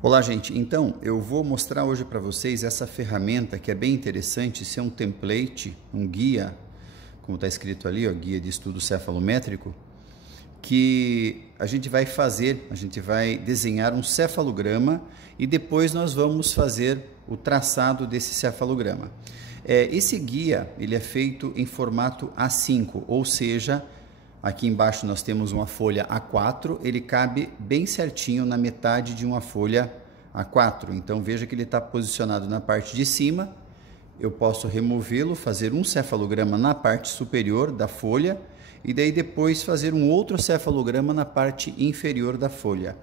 Olá, gente. Então, eu vou mostrar hoje para vocês essa ferramenta que é bem interessante, ser um template, um guia, como está escrito ali, ó, guia de estudo cefalométrico, que a gente vai desenhar um cefalograma e depois nós vamos fazer o traçado desse cefalograma. Esse guia, ele é feito em formato A5, ou seja, aqui embaixo nós temos uma folha A4, ele cabe bem certinho na metade de uma folha A4. Então veja que ele está posicionado na parte de cima. Eu posso removê-lo, fazer um cefalograma na parte superior da folha e daí depois fazer um outro cefalograma na parte inferior da folha.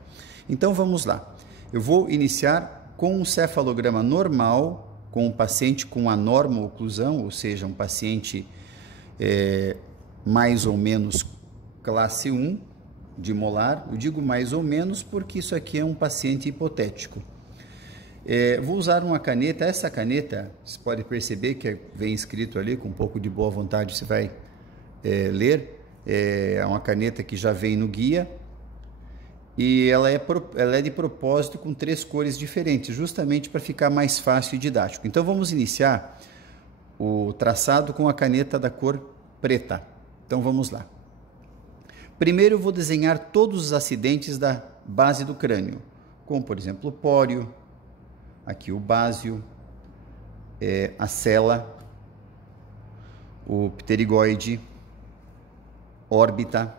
Então vamos lá. Eu vou iniciar com um cefalograma normal, com um paciente com anormo-oclusão, ou seja, um paciente mais ou menos classe 1 de molar. Eu digo mais ou menos porque isso aqui é um paciente hipotético. Vou usar uma caneta. Essa caneta, você pode perceber que vem escrito ali, com um pouco de boa vontade você vai ler. É uma caneta que já vem no guia e ela é de propósito com 3 cores diferentes, justamente para ficar mais fácil e didático. Então vamos iniciar o traçado com a caneta da cor preta. Então vamos lá. Primeiro eu vou desenhar todos os acidentes da base do crânio, como por exemplo o pório, aqui o básio, a cela, o pterigoide, órbita,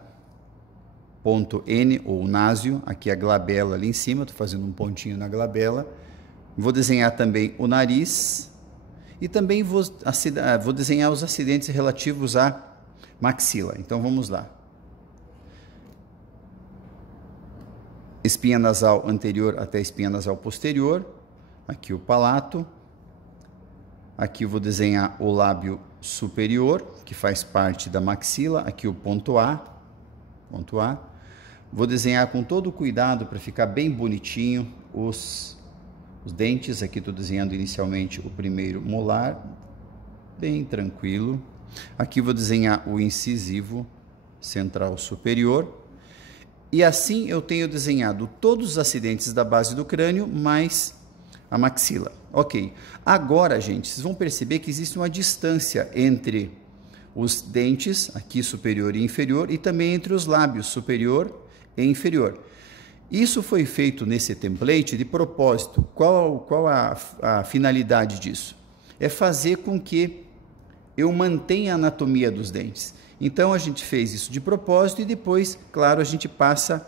ponto N ou násio, aqui a glabela ali em cima, estou fazendo um pontinho na glabela. Vou desenhar também o nariz e também vou desenhar os acidentes relativos à maxila. Então vamos lá. Espinha nasal anterior até espinha nasal posterior, aqui o palato, aqui eu vou desenhar o lábio superior, que faz parte da maxila, aqui o ponto A. Vou desenhar com todo cuidado para ficar bem bonitinho os dentes. Aqui estou desenhando inicialmente o primeiro molar, bem tranquilo. Aqui vou desenhar o incisivo central superior. E assim eu tenho desenhado todos os acidentes da base do crânio, mais a maxila. Ok. Agora, gente, vocês vão perceber que existe uma distância entre os dentes, aqui superior e inferior, e também entre os lábios superior e inferior. Isso foi feito nesse template de propósito. Qual a finalidade disso? É fazer com que eu mantenha a anatomia dos dentes. Então a gente fez isso de propósito e depois, claro, a gente passa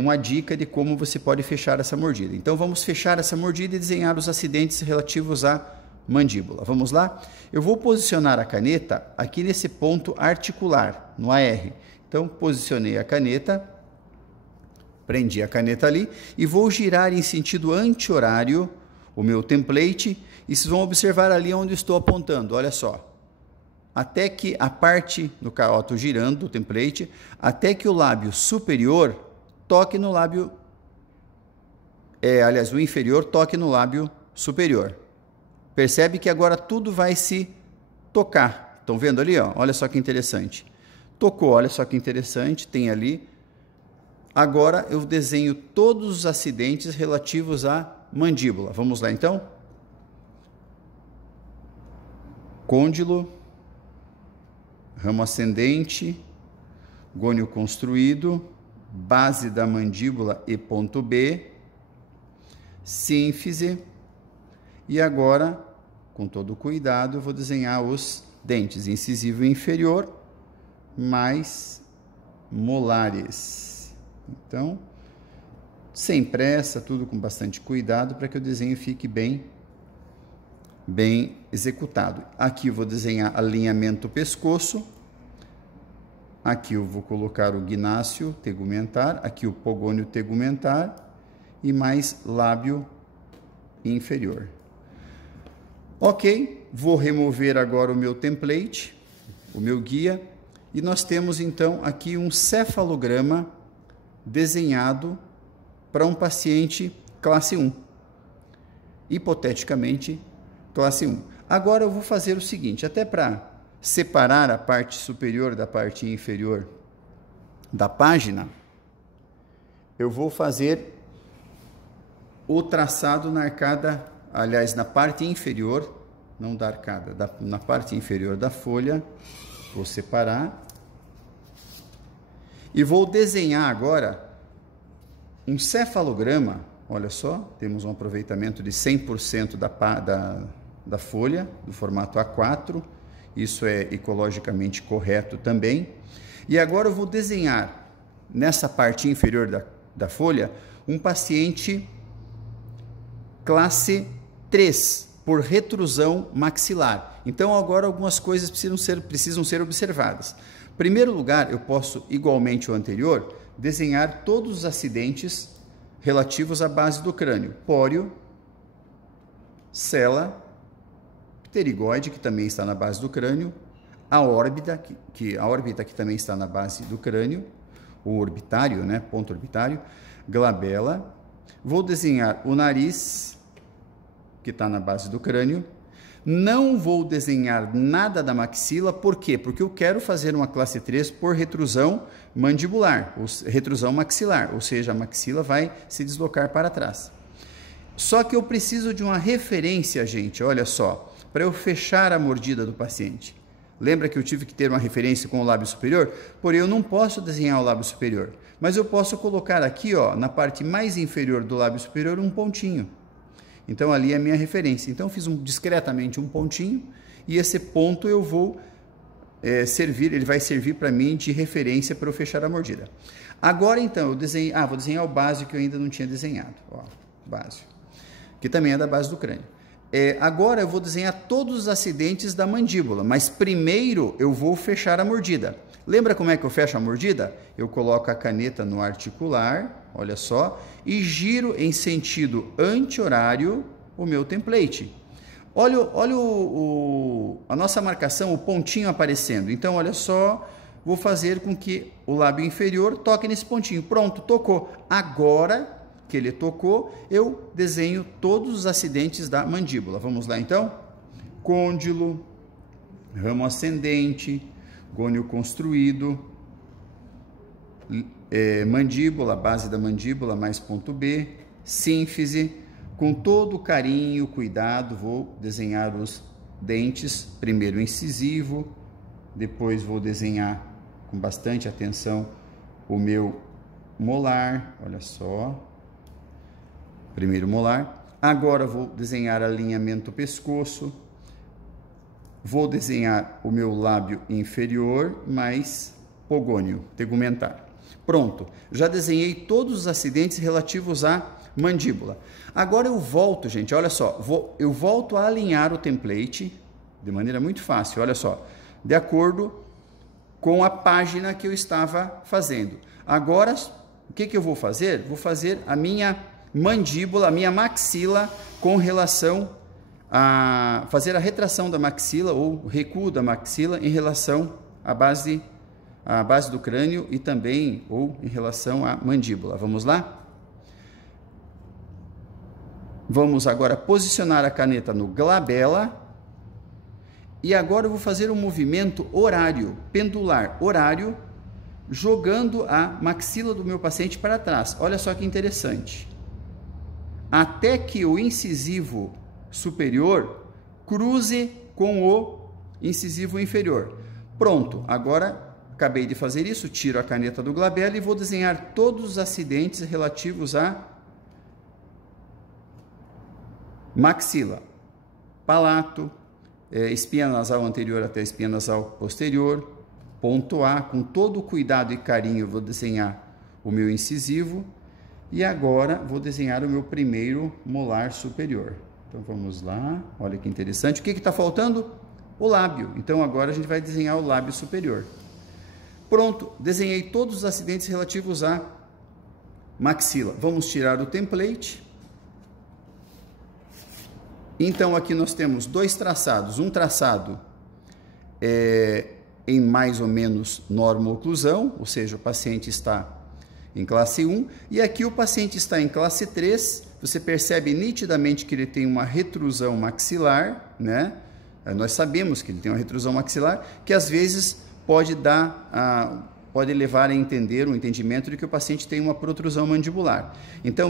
uma dica de como você pode fechar essa mordida. Então vamos fechar essa mordida e desenhar os acidentes relativos à mandíbula. Vamos lá? Eu vou posicionar a caneta aqui nesse ponto articular, no AR. Então posicionei a caneta, prendi a caneta ali e vou girar em sentido anti-horário o meu template e vocês vão observar ali onde estou apontando, olha só. Até que a parte, no caso, estou girando o template, até que o lábio superior toque no lábio, o inferior toque no lábio superior. Percebe que agora tudo vai se tocar. Estão vendo ali? Ó? Olha só que interessante. Tocou, olha só que interessante, tem ali. Agora eu desenho todos os acidentes relativos à mandíbula. Vamos lá então? Côndilo, ramo ascendente, gônio construído, base da mandíbula e ponto B, sínfise, e agora, com todo cuidado, eu vou desenhar os dentes, incisivo inferior, mais molares. Então, sem pressa, tudo com bastante cuidado, para que o desenho fique bem executado. Aqui eu vou desenhar alinhamento pescoço. Aqui eu vou colocar o gnáceo tegumentar, aqui o pogônio tegumentar e mais lábio inferior. Ok, vou remover agora o meu template, o meu guia, e nós temos então aqui um cefalograma desenhado para um paciente classe 1, hipoteticamente classe 1. Agora eu vou fazer o seguinte, até para separar a parte superior da parte inferior da página, eu vou fazer o traçado na arcada, aliás, na parte inferior, não da arcada, na parte inferior da folha. Vou separar. E vou desenhar agora um cefalograma. Olha só, temos um aproveitamento de 100% da folha, do formato A4. Isso é ecologicamente correto também. E agora eu vou desenhar, nessa parte inferior da folha, um paciente classe 3, por retrusão maxilar. Então, agora algumas coisas precisam ser observadas. Em primeiro lugar, eu posso, igualmente ao anterior, desenhar todos os acidentes relativos à base do crânio. Póreo, cela, pterigoide, que também está na base do crânio, a órbita, a órbita que também está na base do crânio, o orbitário, né, ponto orbitário, glabela. Vou desenhar o nariz, que está na base do crânio. Não vou desenhar nada da maxila, por quê? Porque eu quero fazer uma classe 3 por retrusão mandibular, ou retrusão maxilar, ou seja, a maxila vai se deslocar para trás. Só que eu preciso de uma referência, gente, olha só, para eu fechar a mordida do paciente. Lembra que eu tive que ter uma referência com o lábio superior? Porém, eu não posso desenhar o lábio superior, mas eu posso colocar aqui, ó, na parte mais inferior do lábio superior, um pontinho. Então, ali é a minha referência. Então, eu fiz discretamente um pontinho, e esse ponto eu vou ele vai servir para mim de referência para eu fechar a mordida. Agora, então, eu vou desenhar o básio que eu ainda não tinha desenhado. Ó, básio, que também é da base do crânio. Agora eu vou desenhar todos os acidentes da mandíbula, mas primeiro eu vou fechar a mordida. Lembra como é que eu fecho a mordida? Eu coloco a caneta no articular, olha só, e giro em sentido anti-horário o meu template. Olha a nossa marcação, o pontinho aparecendo. Então, olha só, vou fazer com que o lábio inferior toque nesse pontinho. Pronto, tocou. Agora que ele tocou, eu desenho todos os acidentes da mandíbula. Vamos lá, então? Côndilo, ramo ascendente, gônio construído, mandíbula, base da mandíbula mais ponto B, sínfise. Com todo carinho, cuidado, vou desenhar os dentes, primeiro incisivo, depois vou desenhar com bastante atenção o meu molar, olha só, primeiro molar. Agora vou desenhar alinhamento pescoço, vou desenhar o meu lábio inferior mais pogônio, tegumentar. Pronto, já desenhei todos os acidentes relativos à mandíbula. Agora eu volto, gente, olha só, eu volto a alinhar o template de maneira muito fácil, olha só, de acordo com a página que eu estava fazendo. Agora, o que eu vou fazer? Vou fazer a minha mandíbula, a minha maxila com relação a fazer a retração da maxila ou recuo da maxila em relação à base do crânio e também ou em relação à mandíbula. Vamos lá? Vamos agora posicionar a caneta no glabela e agora eu vou fazer um movimento horário, pendular, horário, jogando a maxila do meu paciente para trás. Olha só que interessante. Até que o incisivo superior cruze com o incisivo inferior. Pronto, agora acabei de fazer isso, tiro a caneta do glabela e vou desenhar todos os acidentes relativos a maxila, palato, espinha nasal anterior até espinha nasal posterior, ponto A, com todo o cuidado e carinho vou desenhar o meu incisivo e agora vou desenhar o meu primeiro molar superior. Então vamos lá, olha que interessante. O que está faltando? O lábio. Então agora a gente vai desenhar o lábio superior. Pronto, desenhei todos os acidentes relativos à maxila. Vamos tirar o template. Então, aqui nós temos dois traçados. Um traçado em mais ou menos normo-oclusão, ou seja, o paciente está em classe 1, e aqui o paciente está em classe 3. Você percebe nitidamente que ele tem uma retrusão maxilar, né? Nós sabemos que ele tem uma retrusão maxilar, que às vezes pode levar a entender, um entendimento de que o paciente tem uma protrusão mandibular. Então,